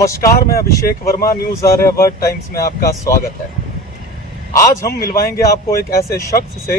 नमस्कार, मैं अभिषेक Verma, news Aryavart times में आपका स्वागत है। आज हम मिलवाएंगे आपको एक ऐसे शख्स से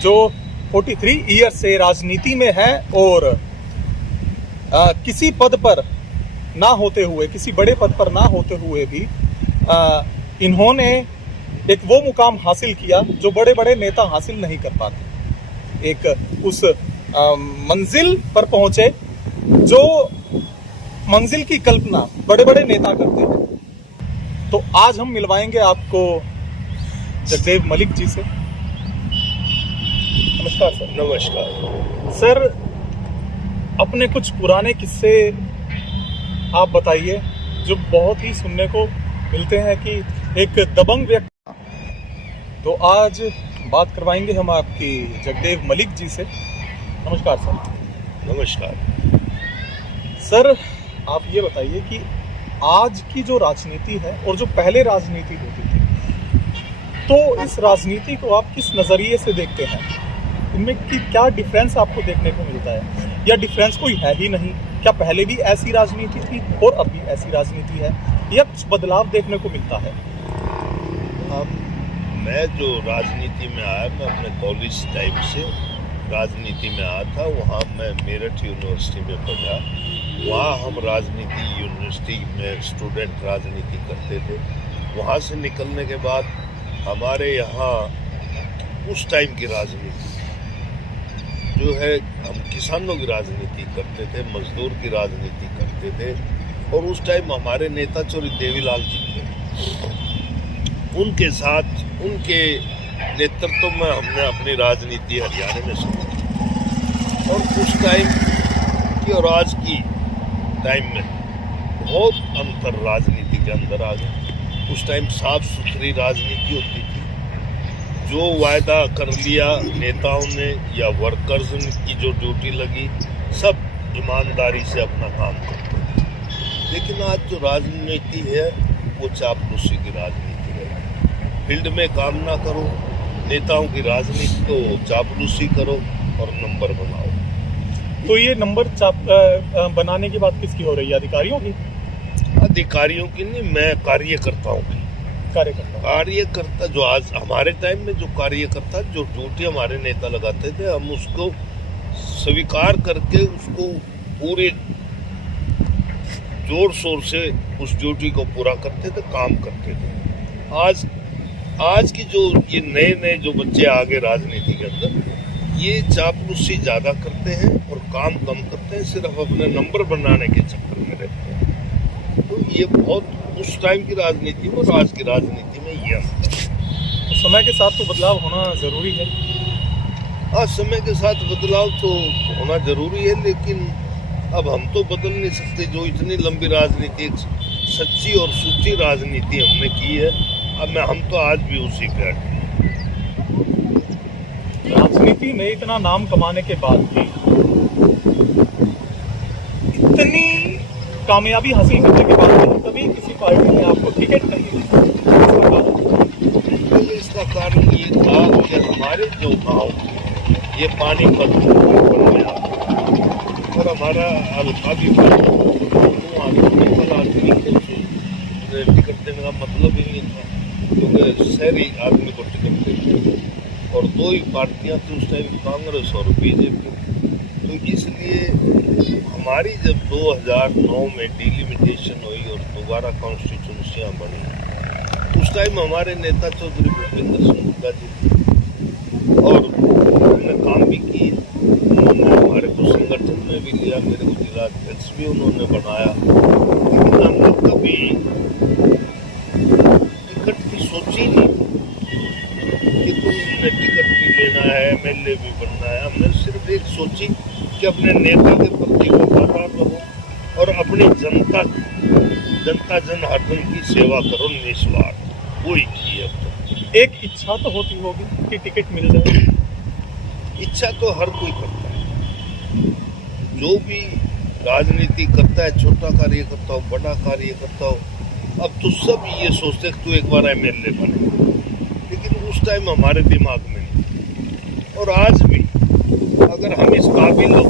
जो 43 ईयर से राजनीति में है और किसी पद पर ना होते हुए, किसी बड़े पद पर ना होते हुए भी इन्होंने एक वो मुकाम हासिल किया जो बड़े बड़े नेता हासिल नहीं कर पाते। एक उस मंजिल पर पहुंचे जो मंजिल की कल्पना बड़े बड़े नेता करते हैं। तो आज हम मिलवाएंगे आपको जगदेव मलिक जी से। नमस्कार सर। नमस्कार सर, अपने कुछ पुराने किस्से आप बताइए जो बहुत ही सुनने को मिलते हैं कि एक दबंग व्यक्ति। तो आज बात करवाएंगे हम आपकी जगदेव मलिक जी से। नमस्कार सर। नमस्कार सर, आप ये बताइए कि आज की जो राजनीति है और जो पहले राजनीति होती थी, तो इस राजनीति को आप किस नज़रिए से देखते हैं? इनमें की क्या डिफरेंस आपको देखने को मिलता है, या डिफरेंस कोई है ही नहीं? क्या पहले भी ऐसी राजनीति थी और अब भी ऐसी राजनीति है, या कुछ बदलाव देखने को मिलता है? मैं जो राजनीति में आया, मैं अपने कॉलेज टाइम से राजनीति में आया था। वहाँ मैं मेरठ यूनिवर्सिटी में पढ़ा। वहाँ हम राजनीति यूनिवर्सिटी में स्टूडेंट राजनीति करते थे। वहाँ से निकलने के बाद हमारे यहाँ उस टाइम की राजनीति जो है, हम किसानों की राजनीति करते थे, मजदूर की राजनीति करते थे। और उस टाइम हमारे नेता चौधरी देवीलाल जी थे। उनके साथ, उनके नेतृत्व में हमने अपनी राजनीति हरियाणा में शुरू। और उस टाइम की और आज की टाइम में बहुत अंतर राजनीति के अंदर आ गया। उस टाइम साफ सुथरी राजनीति होती थी। जो वायदा कर लिया नेताओं ने या वर्कर्स की जो ड्यूटी लगी, सब ईमानदारी से अपना काम करते थे। लेकिन आज जो राजनीति है वो चापलूसी की राजनीति है। फील्ड में काम ना करो, नेताओं की राजनीति को चापलूसी करो और नंबर बनाओ। तो ये नंबर बनाने की बात किसकी हो रही है? अधिकारियों की? अधिकारियों की नहीं, मैं कार्यकर्ताओं की। कार्यकर्ता जो आज हमारे टाइम में जो कार्यकर्ता, जो ड्यूटी हमारे नेता लगाते थे, हम उसको स्वीकार करके उसको पूरे जोर शोर से उस ड्यूटी को पूरा करते थे, काम करते थे। आज की जो ये नए जो बच्चे आ गए राजनीति के अंदर, ये चापलूसी ज़्यादा करते हैं और काम कम करते हैं, सिर्फ अपने नंबर बनाने के चक्कर में रहते हैं। तो ये बहुत उस टाइम की राजनीति में और आज की राजनीति में ये अंतर है। समय के साथ तो बदलाव होना ज़रूरी है। हाँ, समय के साथ बदलाव तो होना ज़रूरी है, लेकिन अब हम तो बदल नहीं सकते। जो इतनी लंबी राजनीति, एक सच्ची और सूची राजनीति हमने की है, अब हम तो आज भी उसी पे अड़े। राजनीति में इतना नाम कमाने के बाद भी इतनी कामयाबी हासिल करने के बाद भी कभी किसी पार्टी ने आपको टिकट नहीं दिया। इसका कारण ये था कि हमारे जो गांव, ये पानीपत बन गया और हमारा हल्का भी आदमी को टिकट देने का मतलब ही नहीं था, क्योंकि शहरी आदमी को टिकट देते और दो ही पार्टियां थी उस टाइम, कांग्रेस और बीजेपी। तो इसलिए हमारी जब 2009 में डिलिमिटेशन हुई और दोबारा कॉन्स्टिट्यूंसियां बनी, उस टाइम हमारे नेता चौधरी भूपेंद्र सिंह हुड्डा जी थे और उन्होंने काम भी किए। उन्होंने हमारे को संगठन में भी लिया, मेरे को जिला अध्यक्ष भी उन्होंने बनाया। लेकिन हमने कभी टिकट की सोची नहीं कि तुमने टिकट भी लेना है, MLA भी बनना है। हमने सिर्फ एक सोची कि अपने नेता के प्रति वफादार रहो और अपनी जनता जनार्दन की सेवा करो निस्वार्थ। वही की अब तक। एक इच्छा तो होती होगी कि टिकट मिल जाए। इच्छा तो हर कोई करता है, जो भी राजनीति करता है, छोटा कार्यकर्ता हो, बड़ा कार्यकर्ता हो। अब तो सब ये सोचते कि तू एक बार MLA बने, लेकिन उस टाइम हमारे दिमाग में नहीं। और आज भी अगर हम इस काबिल हो,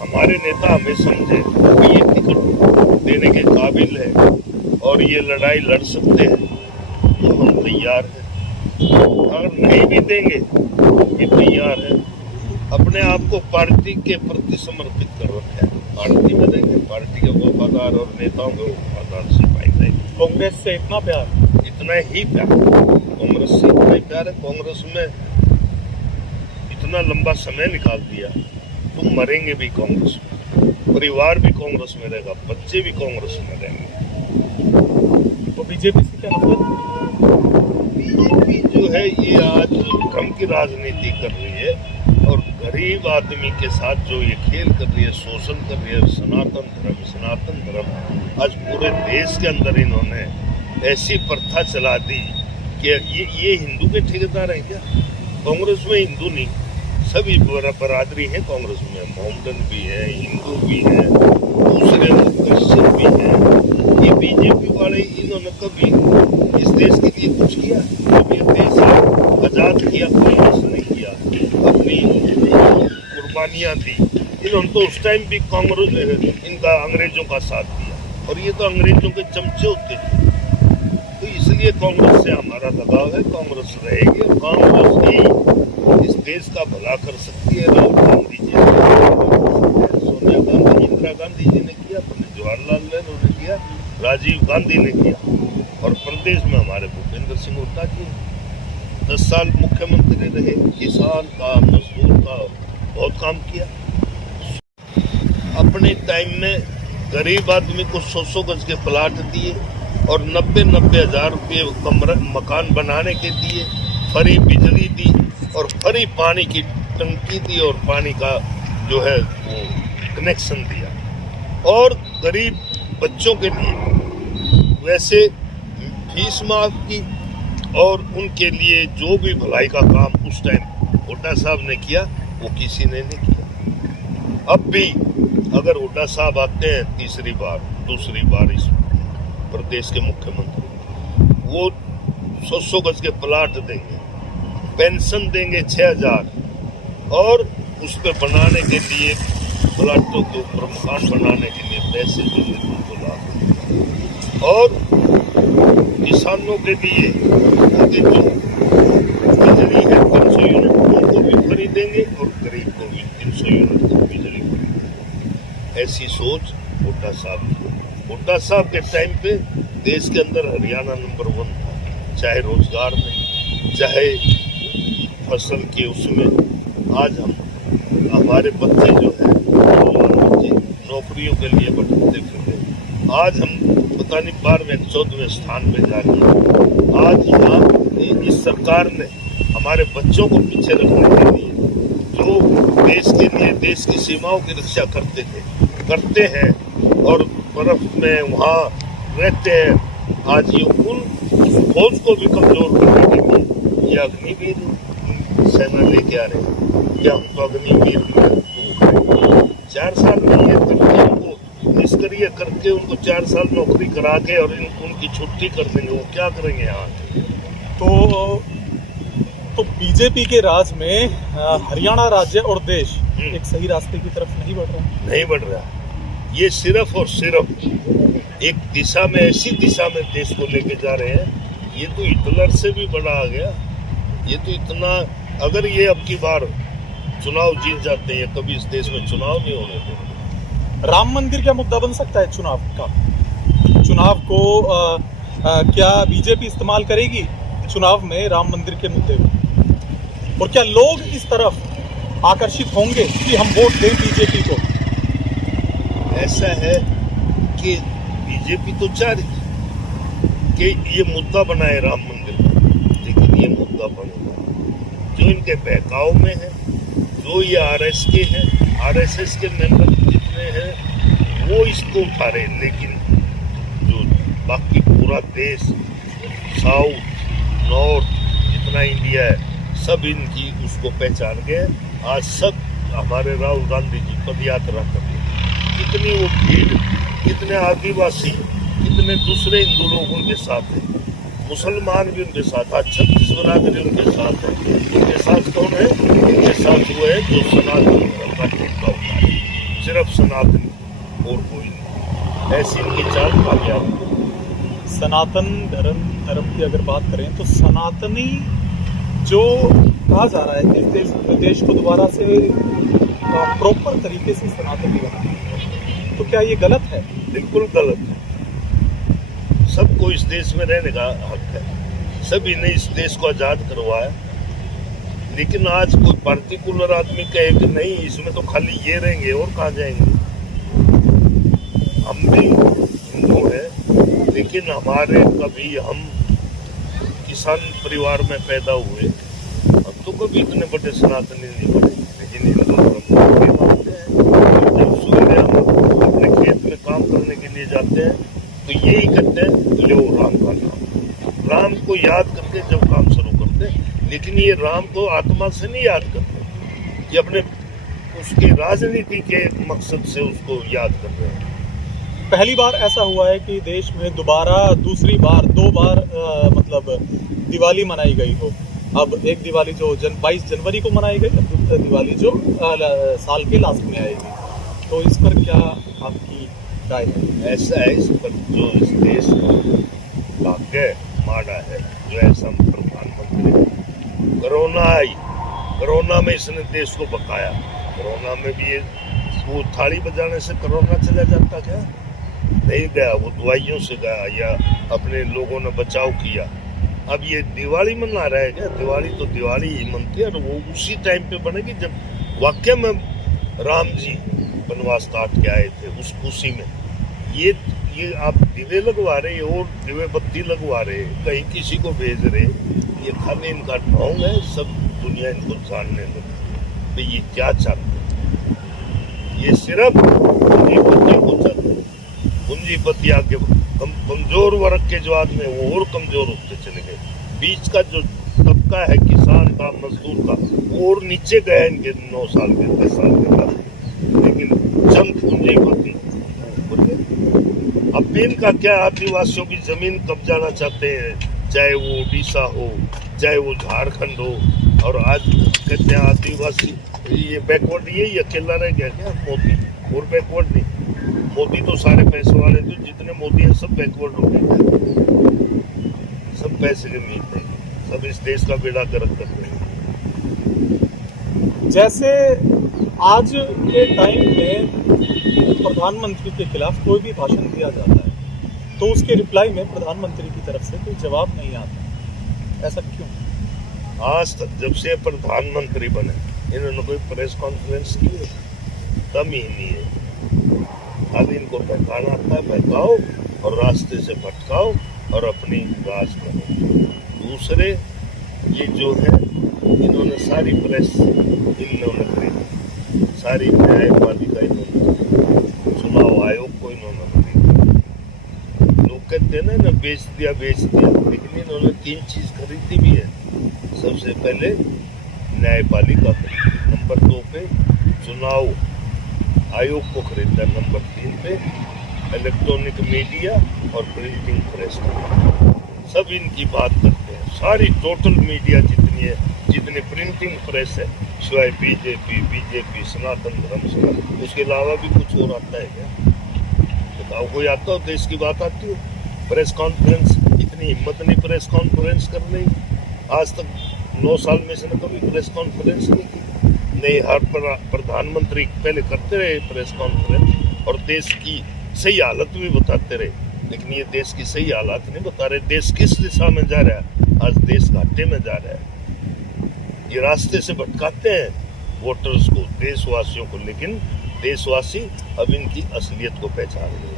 हमारे नेता हमें समझे कि ये टिकट देने के काबिल है, और ये लड़ाई लड़ सकते हैं तो हम तैयार हैं। अगर नहीं भी देंगे तो भी तैयार है। अपने आप को पार्टी के प्रति समर्पित कर रखा है। पार्टी में देंगे, पार्टी के वफादार और नेताओं के वफादार सिपाही रहेंगे। कांग्रेस से इतना प्यार, इतना ही प्यार कांग्रेस से, इतना ही प्यार है। कांग्रेस में इतना लंबा समय निकाल दिया, तुम मरेंगे भी कांग्रेस में, परिवार भी कांग्रेस में रहेगा, बच्चे भी कांग्रेस में रहेंगे। तो बीजेपी से क्या मतलब? बीजेपी जो है ये आज धर्म की राजनीति कर रही है और गरीब आदमी के साथ जो ये खेल कर रही है, शोषण कर रही है। सनातन धर्म आज पूरे देश के अंदर इन्होंने ऐसी प्रथा चला दी कि ये हिंदू के ठेकेदार हैं क्या? कांग्रेस में हिंदू नहीं, सभी बरादरी है कांग्रेस में। मोहम्मदन भी है, हिंदू भी है, दूसरे क्रिश्चियन भी है। ये बीजेपी वाले इन्होंने कभी इस देश के लिए कुछ किया? जब ये देश आजाद किया कोई नहीं किया, अपनी कुर्बानियां दी इन्होंने। तो उस टाइम भी कांग्रेस इनका अंग्रेजों का साथ दिया और ये तो अंग्रेजों के चमचे होते थे। तो इसलिए कांग्रेस से हमारा लगाव है, कांग्रेस रहेगी। कांग्रेस ही इस देश का भला कर सकती है। राहुल गांधी जी ने, सोनिया गांधी, इंदिरा गांधी जी ने किया, पंडित जवाहरलाल नेहरू ने किया, राजीव गांधी ने किया और प्रदेश में हमारे भूपेंद्र सिंह हुड्डा जी 10 साल मुख्यमंत्री रहे। किसान का, मजदूर का बहुत काम किया। अपने टाइम में गरीब आदमी को 100 गज के प्लाट दिए और 90 हजार रुपये मकान बनाने के दिए, फ्री बिजली दी और फ्री पानी की टंकी दी और पानी का जो है वो कनेक्शन दिया। और गरीब बच्चों के लिए वैसे फीस माफ की और उनके लिए जो भी भलाई का काम उस टाइम हुड्डा साहब ने किया वो किसी ने नहीं किया। अब भी अगर हुड्डा साहब आते हैं दूसरी बार इस प्रदेश के मुख्यमंत्री, वो 100 गज के प्लाट देंगे, पेंशन देंगे 6000 और उस पर बनाने के लिए प्लाटों के ऊपर मकान बनाने के लिए पैसे देंगे 2 लाख। और किसानों के लिए उनकी जो बिजली है 300 यूनिट उनको भी फ्री देंगे और गरीब को भी 300 यूनिट बिजली फ्री देंगे। ऐसी सोच हुड्डा साहब की। हुड्डा साहब के टाइम पे देश के अंदर हरियाणा नंबर 1 था, चाहे रोजगार में, चाहे फसल के उसमें। आज हमारे बच्चे जो है बच्चे नौकरियों के लिए भटकते फिरते। आज हम पता नहीं 12वें 14वें स्थान पे जा रहे हैं। आज यहाँ इस सरकार ने हमारे बच्चों को पीछे रखने के लिए जो देश के लिए देश की सीमाओं की रक्षा करते हैं और बर्फ में वहाँ रहते हैं, आज ये उन फौज को भी कमजोर करने के लिए ये अग्निवीर सेना लेके आ रहे हैं। या हम तो अग्निवीर 4 साल में ये करके उनको निष्क्रिय करके उनको 4 साल नौकरी करा के और उनकी छुट्टी कर देंगे। वो क्या करेंगे यहाँ? तो बीजेपी के राज में हरियाणा राज्य और देश एक सही रास्ते की तरफ नहीं बढ़ रहा। नहीं बढ़ रहा। ये सिर्फ और सिर्फ एक दिशा में, ऐसी दिशा में देश को लेके जा रहे हैं। ये तो हिटलर से भी बड़ा आ गया। ये तो इतना, अगर ये अब की बार चुनाव जीत जाते हैं, कभी इस देश में चुनाव नहीं होने देंगे। राम मंदिर क्या मुद्दा बन सकता है चुनाव का? चुनाव को क्या बीजेपी इस्तेमाल करेगी चुनाव में राम मंदिर के मुद्दे को? और क्या लोग इस तरफ आकर्षित होंगे कि हम वोट दें बीजेपी को? ऐसा है कि बीजेपी तो चाह रही कि ये मुद्दा बनाए राम मंदिर का, लेकिन ये मुद्दा बनेगा जो इनके बहकाव में है, जो ये आरएसएस के मेंबर जितने हैं वो इसको उठा रहे। लेकिन जो बाकी पूरा देश, साउथ, नॉर्थ, जितना इंडिया है, सब इनकी उसको पहचान गए। आज सब हमारे राहुल गांधी जी पद यात्रा कर रहे हैं। कितनी वो भीड़, कितने आदिवासी, कितने दूसरे हिंदू लोग उनके साथ हैं, मुसलमान भी उनके साथ, आज 36 बरादरी उनके साथ है। उनके साथ कौन है? उनके साथ वो है जो सनातन धर्म का ठेका होता है, सिर्फ सनातन और कोई नहीं। ऐसी इनकी चाल कामयाब। सनातन धर्म की अगर बात करें तो सनातनी जो कहा जा रहा है कि देश को दोबारा से प्रॉपर तरीके से सनातनी बनाना, तो क्या ये गलत है? बिल्कुल गलत है। सबको इस देश में रहने का हक है, सभी ने इस देश को आजाद करवाया। लेकिन आज कोई पार्टिकुलर आदमी कहे कि नहीं इसमें तो खाली ये रहेंगे और कहाँ जाएंगे। हम भी हिंदू हैं, लेकिन हमारे कभी हम किसान परिवार में पैदा हुए, हम तो कभी इतने बड़े सनातनी नहीं बने। लेकिन हिंदू धर्म को मानते हैं। जब सवेरे हम अपने खेत में काम करने के लिए जाते हैं तो यही कहते हैं लो राम का नाम, राम को याद करके जब काम शुरू करते हैं। लेकिन ये राम को आत्मा से नहीं याद करते, ये अपने उसके राजनीति के मकसद से उसको याद कर रहे हैं। पहली बार ऐसा हुआ है कि देश में दूसरी बार 2 बार मतलब दिवाली मनाई गई हो। अब एक दिवाली जो 22 जनवरी को मनाई गई, अब दूसरी दिवाली जो साल के लास्ट में आएगी, तो इस पर क्या आपकी राय है? ऐसा है, इस पर जो इस देश को भाग्य माना है, जो ऐसा प्रधानमंत्री कोरोना आई, कोरोना में इसने देश को बकाया। कोरोना में भी ये वो थाली बजाने से कोरोना चला जाता क्या? नहीं गया, वो दवाइयों से गया या अपने लोगों ने बचाव किया। अब ये दिवाली मना रहा है क्या? दिवाली तो दिवाली ही मनती है, और वो उसी टाइम पे बनेगी जब वाकई में राम जी वनवास काट के आए थे, उस खुशी में। ये आप दिवे लगवा रहे और दिवे बत्ती लगवा रहे, कहीं किसी को भेज रहे, ये खाली इनका ढोंग है। सब दुनिया इनको जानने लगी तो ये क्या चाहते हैं। ये सिर्फ पूंजीपति को चाहते हैं। पूंजीपति आके कमजोर वर्ग के जो आदमी है वो और कमजोर होते चले गए। बीच का जो तबका है किसान का, मजदूर का, वो और नीचे गया इनके 9 साल के 10 साल के बाद। लेकिन चंद पूंजीपति अब इनका क्या, आदिवासियों की जमीन कब्जाना चाहते हैं, चाहे वो उड़ीसा हो, चाहे वो झारखंड हो। और आज कहते हैं आदिवासी ये बैकवर्ड, यही अकेला रह गया क्या मोदी? और बैकवर्ड नहीं, मोदी तो सारे पैसे वाले थे, जितने मोदी हैं सब बैकवर्ड हो गए, सब पैसे के मीत हैं, सब इस देश का बेड़ा गर्क कर रहे हैं। जैसे आज के टाइम में प्रधानमंत्री के खिलाफ कोई भी भाषण दिया जाता है तो उसके रिप्लाई में प्रधानमंत्री की तरफ से कोई जवाब नहीं आता, ऐसा क्यों? आज तक जब से प्रधानमंत्री बने इन्होंने कोई प्रेस कॉन्फ्रेंस की है? कम ही नहीं है। अब इनको बहकाना आता है, बहकाओ और रास्ते से भटकाओ और अपनी राज करो। दूसरे ये जो है इन्होंने सारी प्रेस इन्होंने खरीदी, सारी न्यायपालिका इन्होंने, चुनाव आयोग को इन्होंने खरीदा। लोग कहते हैं ना बेच दिया, लेकिन इन्होंने 3 चीज खरीदी भी है। सबसे पहले न्यायपालिका खरीदी, नंबर 2 पे चुनाव आयोग को खरीदा, नंबर 3 पे इलेक्ट्रॉनिक मीडिया और प्रिंटिंग प्रेस। सब इनकी बात करते हैं। सारी टोटल मीडिया जितनी है, जितनी प्रिंटिंग प्रेस है, सिवाय बीजेपी सनातन धर्म से, उसके अलावा भी कुछ और आता है क्या? बताओ, कोई आता हो देश की बात आती हो? प्रेस कॉन्फ्रेंस, इतनी हिम्मत नहीं प्रेस कॉन्फ्रेंस करने। आज तक 9 साल में इसने कभी प्रेस कॉन्फ्रेंस नहीं की। नहीं, हर प्रधानमंत्री पहले करते रहे प्रेस कॉन्फ्रेंस और देश की सही हालत भी बताते रहे, लेकिन ये देश की सही हालत नहीं बता रहे। देश किस दिशा में जा रहा है? आज देश घाटे में जा रहा है। ये रास्ते से भटकाते हैं वोटर्स को, देशवासियों को, लेकिन देशवासी अब इनकी असलियत को पहचान रहे हैं।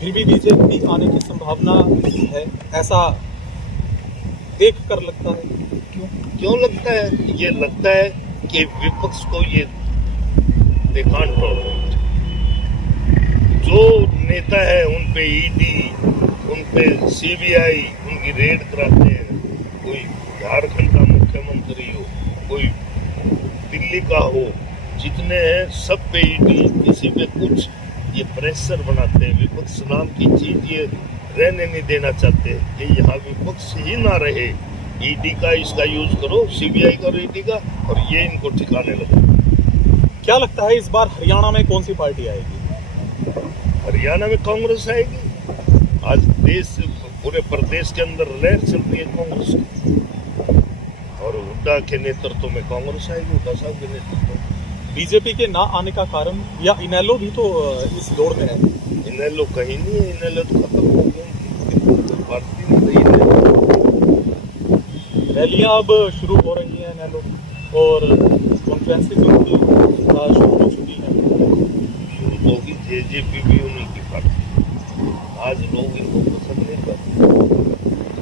फिर भी बीजेपी आने की संभावना है, ऐसा देख कर लगता है। क्यों लगता है? ये लगता है कि विपक्ष को ये दे कांट टॉलरेट। जो नेता है उन पे ईडी, उन पे सीबीआई उनकी रेड कराते हैं। कोई झारखंड का मुख्यमंत्री हो, कोई दिल्ली का हो, जितने हैं सब पे ईडी, किसी पे कुछ। ये प्रेशर बनाते हैं। विपक्ष नाम की चीज ये रहने नहीं देना चाहते कि यहाँ विपक्ष ही ना रहे। ईडी का इसका यूज करो, सीबीआई का और ईडी का, और ये इनको ठिकाने लगे। क्या लगता है इस बार हरियाणा में कौन सी पार्टी आएगी? हरियाणा में कांग्रेस आएगी। आज देश पूरे प्रदेश के अंदर लहर चल रही है कांग्रेस की, और हुड्डा के नेतृत्व में कांग्रेस आएगी, हुड्डा साहब के नेतृत्व में। बीजेपी के ना आने का कारण, या इनेलो भी तो इस दौड़ में है? इनेलो कहीं नहीं है, इनेलो तो खत्म हो गया, पार्टी नहीं रही है। रैलियां अब शुरू हो रही हैं इनेलो, और कॉन्फ्रेंसेस उनकी शुरू हो चुकी हैं। शुरू होगी, जेजेपी भी उन्हीं की पार्टी। आज लोग इनको पसंद नहीं करते,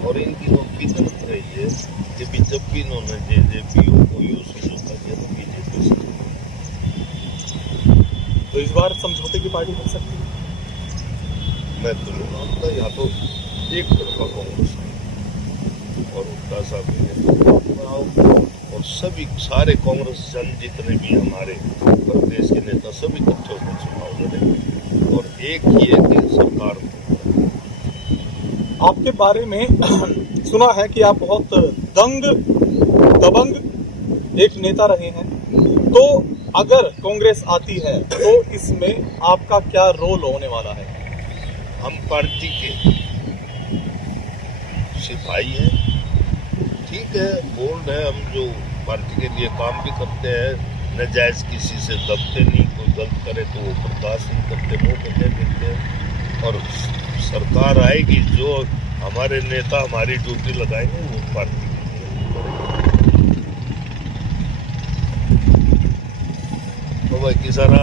और इनकी वो फितरत रही है कि भी जब भी इन्होंने जेजेपी को यूज किया तो बीजेपी से। तो इस बार समझौते की पार्टी बन सकती है? मैं तो नहीं मानता, यहाँ तो एक तरफा कांग्रेस है, और हुड्डा साहब के नेतृत्व में आओ, और सभी सारे कांग्रेस जन जितने भी हमारे प्रदेश के नेता सभी इकट्ठे होकर चुनाव लड़ेंगे, और एक ही है कि सरकार। आपके बारे में सुना है कि आप बहुत दबंग एक नेता रहे हैं, तो अगर कांग्रेस आती है तो इसमें आपका क्या रोल होने वाला है? हम पार्टी के सिपाही हैं, ठीक है, बोल्ड है, हम जो पार्टी के लिए काम भी करते हैं, नाजायज किसी से दबते नहीं, कोई गलत करे तो वो बर्दाश्त नहीं करते, मुँह पे कह देते हैं, और सरकार आएगी, जो हमारे नेता हमारी ड्यूटी लगाएंगे वो पार्टी के लिए करेंगे। तो भाई किसाना